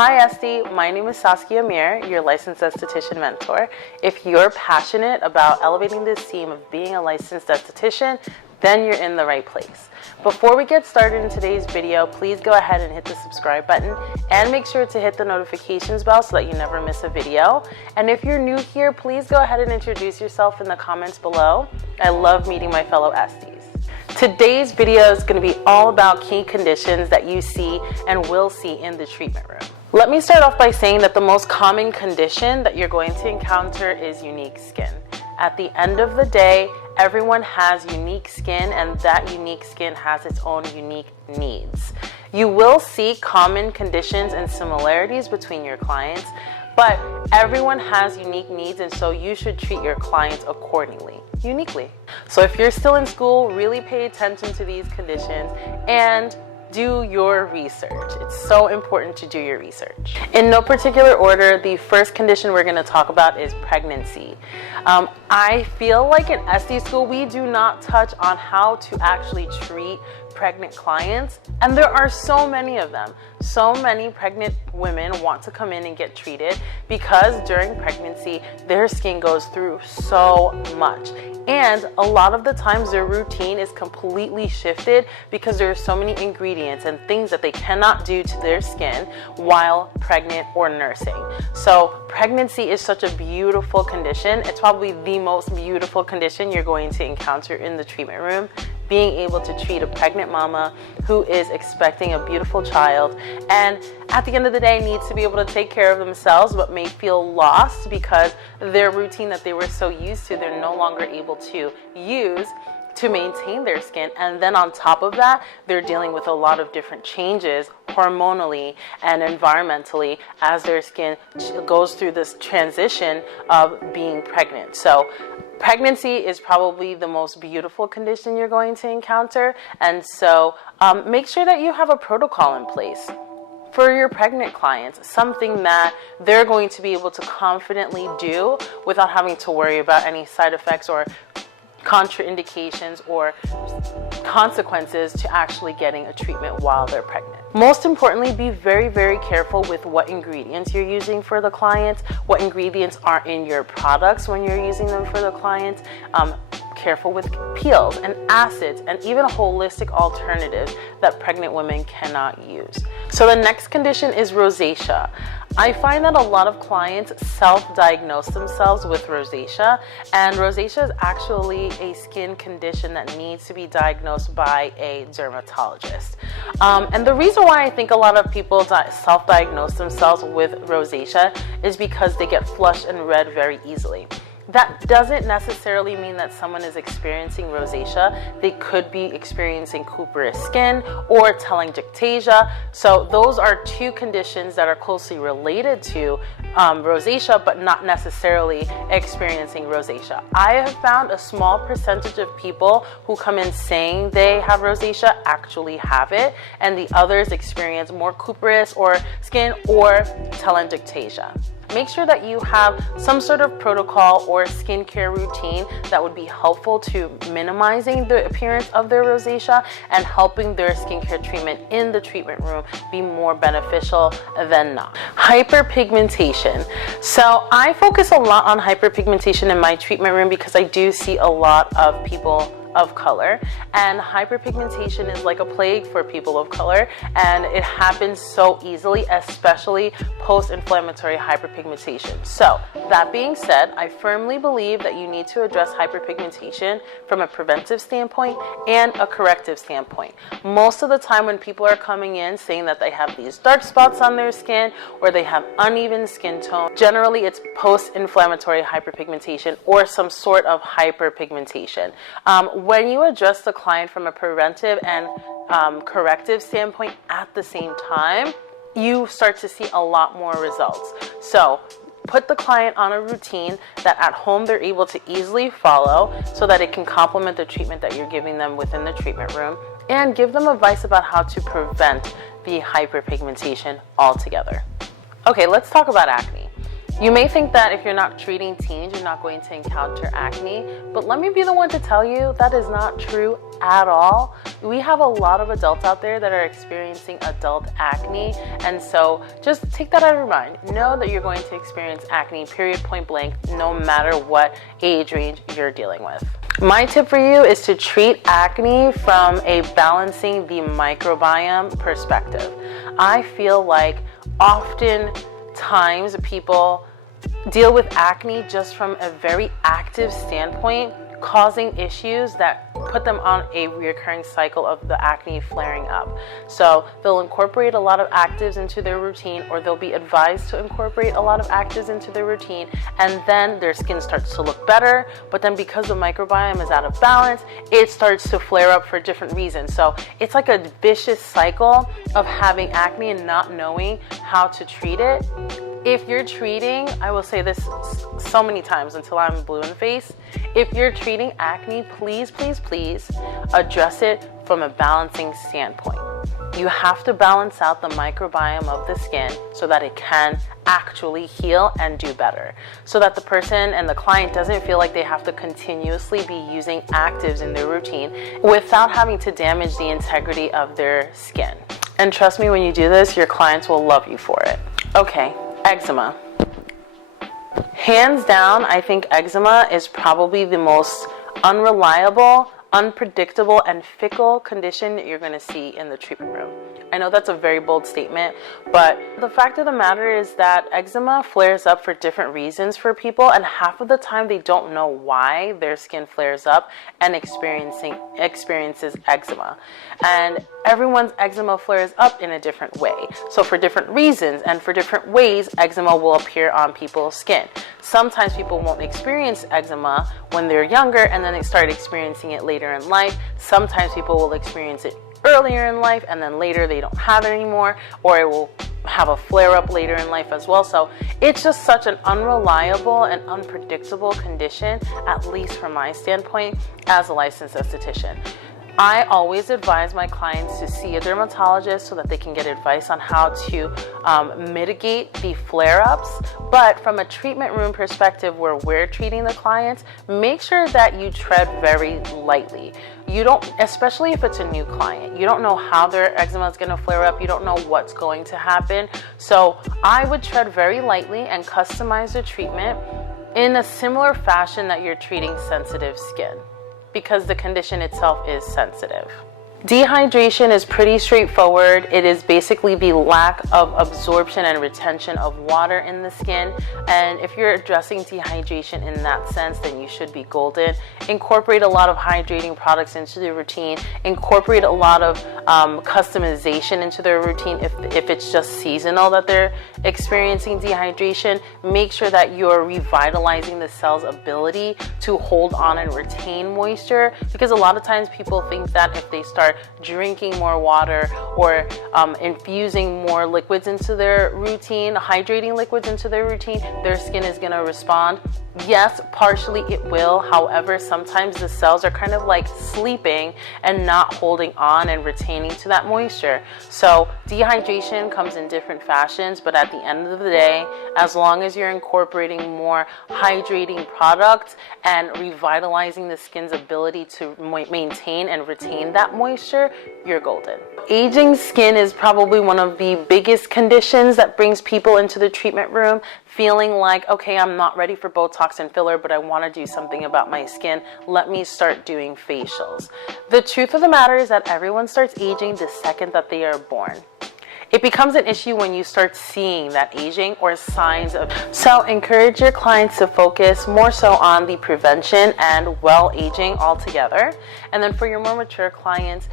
Hi Esty, my name is Saskia Amir, your licensed esthetician mentor. If you're passionate about elevating the esteem of being a licensed esthetician, then you're in the right place. Before we get started in today's video, please go ahead and hit the subscribe button and make sure to hit the notifications bell so that you never miss a video. And if you're new here, please go ahead and introduce yourself in the comments below. I love meeting my fellow Esties. Today's video is going to be all about key conditions that you see and will see in the treatment room. Let me start off by saying that the most common condition that you're going to encounter is unique skin. At the end of the day, everyone has unique skin, and that unique skin has its own unique needs. You will see common conditions and similarities between your clients, but everyone has unique needs, and so you should treat your clients accordingly, uniquely. So if you're still in school, really pay attention to these conditions and do your research. It's so important to do your research. In no particular order, the first condition we're going to talk about is pregnancy. I feel like in SD school, we do not touch on how to actually treat pregnant clients, and there are so many of them. So many pregnant women want to come in and get treated because during pregnancy, their skin goes through so much. And a lot of the times their routine is completely shifted because there are so many ingredients and things that they cannot do to their skin while pregnant or nursing. So pregnancy is such a beautiful condition. It's probably the most beautiful condition you're going to encounter in the treatment room. Being able to treat a pregnant mama who is expecting a beautiful child and at the end of the day needs to be able to take care of themselves but may feel lost because their routine that they were so used to, they're no longer able to use to maintain their skin. And then on top of that, they're dealing with a lot of different changes hormonally and environmentally as their skin goes through this transition of being pregnant. So pregnancy is probably the most beautiful condition you're going to encounter, and so make sure that you have a protocol in place for your pregnant clients, something that they're going to be able to confidently do without having to worry about any side effects or contraindications or consequences to actually getting a treatment while they're pregnant. Most importantly, be very, very careful with what ingredients you're using for the clients, what ingredients are in your products when you're using them for the clients. Careful with peels and acids and even holistic alternatives that pregnant women cannot use. So the next condition is rosacea. I find that a lot of clients self-diagnose themselves with rosacea, and rosacea is actually a skin condition that needs to be diagnosed by a dermatologist. And the reason why I think a lot of people self-diagnose themselves with rosacea is because they get flushed and red very easily. That doesn't necessarily mean that someone is experiencing rosacea. They could be experiencing cuprous skin or telangiectasia. So those are two conditions that are closely related to rosacea, but not necessarily experiencing rosacea. I have found a small percentage of people who come in saying they have rosacea actually have it, and the others experience more cuprous or skin or telangiectasia. Make sure that you have some sort of protocol or skincare routine that would be helpful to minimizing the appearance of their rosacea and helping their skincare treatment in the treatment room be more beneficial than not. Hyperpigmentation. So I focus a lot on hyperpigmentation in my treatment room because I do see a lot of people of color, and hyperpigmentation is like a plague for people of color, and it happens so easily, especially post-inflammatory hyperpigmentation. So that being said, I firmly believe that you need to address hyperpigmentation from a preventive standpoint and a corrective standpoint. Most of the time when people are coming in saying that they have these dark spots on their skin or they have uneven skin tone, generally it's post-inflammatory hyperpigmentation or some sort of hyperpigmentation. When you address the client from a preventive and corrective standpoint at the same time, you start to see a lot more results. So put the client on a routine that at home they're able to easily follow so that it can complement the treatment that you're giving them within the treatment room, and give them advice about how to prevent the hyperpigmentation altogether. Okay, let's talk about acne. You may think that if you're not treating teens, you're not going to encounter acne, but let me be the one to tell you that is not true at all. We have a lot of adults out there that are experiencing adult acne, and so just take that out of your mind. Know that you're going to experience acne, period, point blank, no matter what age range you're dealing with. My tip for you is to treat acne from a balancing the microbiome perspective. I feel like oftentimes people deal with acne just from a very active standpoint, causing issues that put them on a recurring cycle of the acne flaring up. So they'll incorporate a lot of actives into their routine, or they'll be advised to incorporate a lot of actives into their routine, and then their skin starts to look better, but then because the microbiome is out of balance, it starts to flare up for different reasons. So it's like a vicious cycle of having acne and not knowing how to treat it. If you're treating, I will say this so many times until I'm blue in the face, if you're treating acne, please, please, please address it from a balancing standpoint. You have to balance out the microbiome of the skin so that it can actually heal and do better, so that the person and the client doesn't feel like they have to continuously be using actives in their routine without having to damage the integrity of their skin. And trust me, when you do this, your clients will love you for it. Okay. Eczema. Hands down, I think eczema is probably the most unreliable, unpredictable, and fickle condition that you're going to see in the treatment room. I know that's a very bold statement, but the fact of the matter is that eczema flares up for different reasons for people, and half of the time they don't know why their skin flares up and experiences eczema. And everyone's eczema flares up in a different way. So for different reasons and for different ways, eczema will appear on people's skin. Sometimes people won't experience eczema when they're younger and then they start experiencing it later in life. Sometimes people will experience it earlier in life and then later they don't have it anymore, or it will have a flare up later in life as well. So it's just such an unreliable and unpredictable condition, at least from my standpoint as a licensed esthetician. I always advise my clients to see a dermatologist so that they can get advice on how to mitigate the flare-ups. But from a treatment room perspective where we're treating the clients, make sure that you tread very lightly. You don't, especially if it's a new client, you don't know how their eczema is going to flare up. You don't know what's going to happen. So I would tread very lightly and customize the treatment in a similar fashion that you're treating sensitive skin, because the condition itself is sensitive. Dehydration is pretty straightforward. It is basically the lack of absorption and retention of water in the skin. And if you're addressing dehydration in that sense, then you should be golden. Incorporate a lot of hydrating products into the routine. Incorporate a lot of customization into their routine if it's just seasonal that they're experiencing dehydration. Make sure that you're revitalizing the cell's ability to hold on and retain moisture, because a lot of times people think that if they start drinking more water or infusing more liquids into their routine, hydrating liquids into their routine, their skin is going to respond. Yes, partially it will. However, sometimes the cells are kind of like sleeping and not holding on and retaining to that moisture. So dehydration comes in different fashions, but at the end of the day, as long as you're incorporating more hydrating products and revitalizing the skin's ability to maintain and retain that moisture, you're golden. Aging skin is probably one of the biggest conditions that brings people into the treatment room feeling like, okay, I'm not ready for Botox and filler, but I want to do something about my skin. Let me start doing facials. The truth of the matter is that everyone starts aging the second that they are born. It becomes an issue when you start seeing that aging or signs of. So encourage your clients to focus more so on the prevention and well aging altogether. And then for your more mature clients,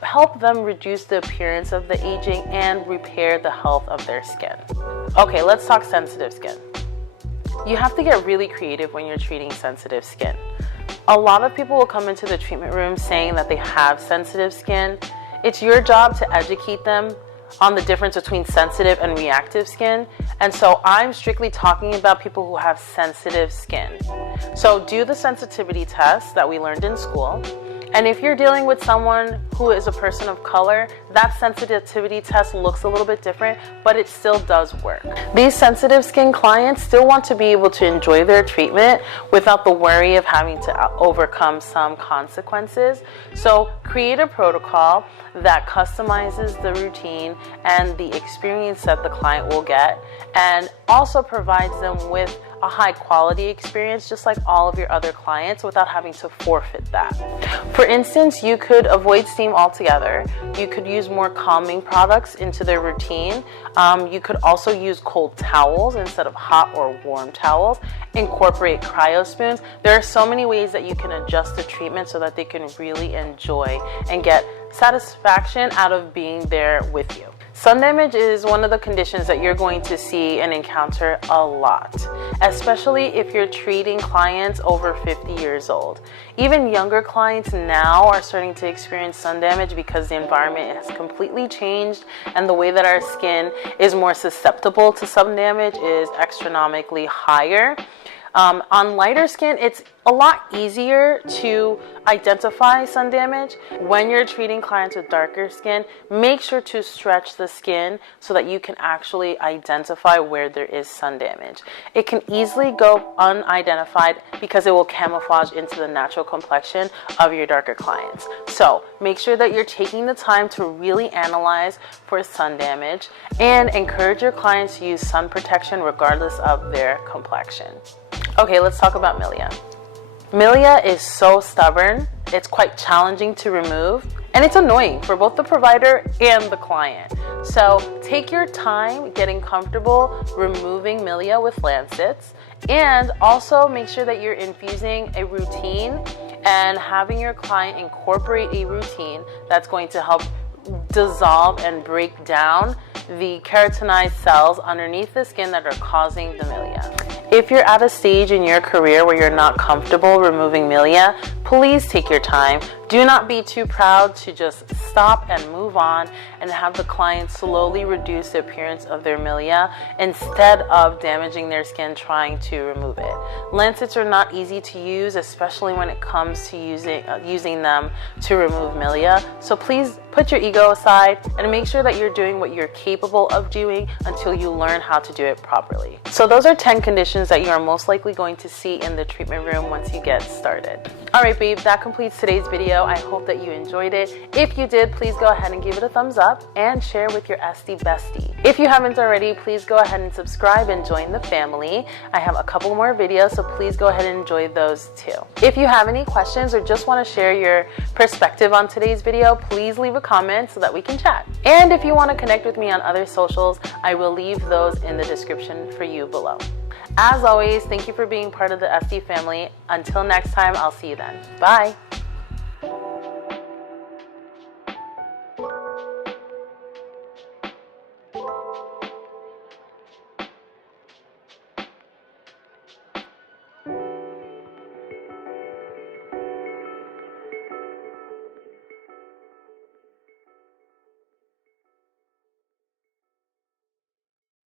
help them reduce the appearance of the aging and repair the health of their skin. Okay, let's talk sensitive skin. You have to get really creative when you're treating sensitive skin. A lot of people will come into the treatment room saying that they have sensitive skin. It's your job to educate them on the difference between sensitive and reactive skin. And so I'm strictly talking about people who have sensitive skin. So do the sensitivity test that we learned in school. And if you're dealing with someone who is a person of color, that sensitivity test looks a little bit different, but it still does work. These sensitive skin clients still want to be able to enjoy their treatment without the worry of having to overcome some consequences. So create a protocol that customizes the routine and the experience that the client will get, and also provides them with a high quality experience just like all of your other clients without having to forfeit that. For instance, you could avoid steam altogether. You could use more calming products into their routine. You could also use cold towels instead of hot or warm towels. Incorporate cryo spoons. There are so many ways that you can adjust the treatment so that they can really enjoy and get satisfaction out of being there with you. Sun damage is one of the conditions that you're going to see and encounter a lot, especially if you're treating clients over 50 years old. Even younger clients now are starting to experience sun damage because the environment has completely changed, and the way that our skin is more susceptible to sun damage is astronomically higher. On lighter skin, it's a lot easier to identify sun damage. When you're treating clients with darker skin, make sure to stretch the skin so that you can actually identify where there is sun damage. It can easily go unidentified because it will camouflage into the natural complexion of your darker clients. So make sure that you're taking the time to really analyze for sun damage, and encourage your clients to use sun protection regardless of their complexion. Okay, let's talk about milia. Milia is so stubborn, it's quite challenging to remove, and it's annoying for both the provider and the client. So take your time getting comfortable removing milia with lancets, and also make sure that you're infusing a routine and having your client incorporate a routine that's going to help dissolve and break down the keratinized cells underneath the skin that are causing the milia. If you're at a stage in your career where you're not comfortable removing milia, please take your time. Do not be too proud to just stop and move on and have the client slowly reduce the appearance of their milia instead of damaging their skin trying to remove it. Lancets are not easy to use, especially when it comes to using them to remove milia. So please put your ego aside and make sure that you're doing what you're capable of doing until you learn how to do it properly. So those are 10 conditions that you are most likely going to see in the treatment room once you get started. Alright babe, that completes today's video. I hope that you enjoyed it. If you did, please go ahead and give it a thumbs up and share with your Esty bestie. If you haven't already, please go ahead and subscribe and join the family. I have a couple more videos, so please go ahead and enjoy those too. If you have any questions or just want to share your perspective on today's video, please leave a comment so that we can chat. And if you want to connect with me on other socials, I will leave those in the description for you below. As always, thank you for being part of the Esty family. Until next time, I'll see you then. Bye.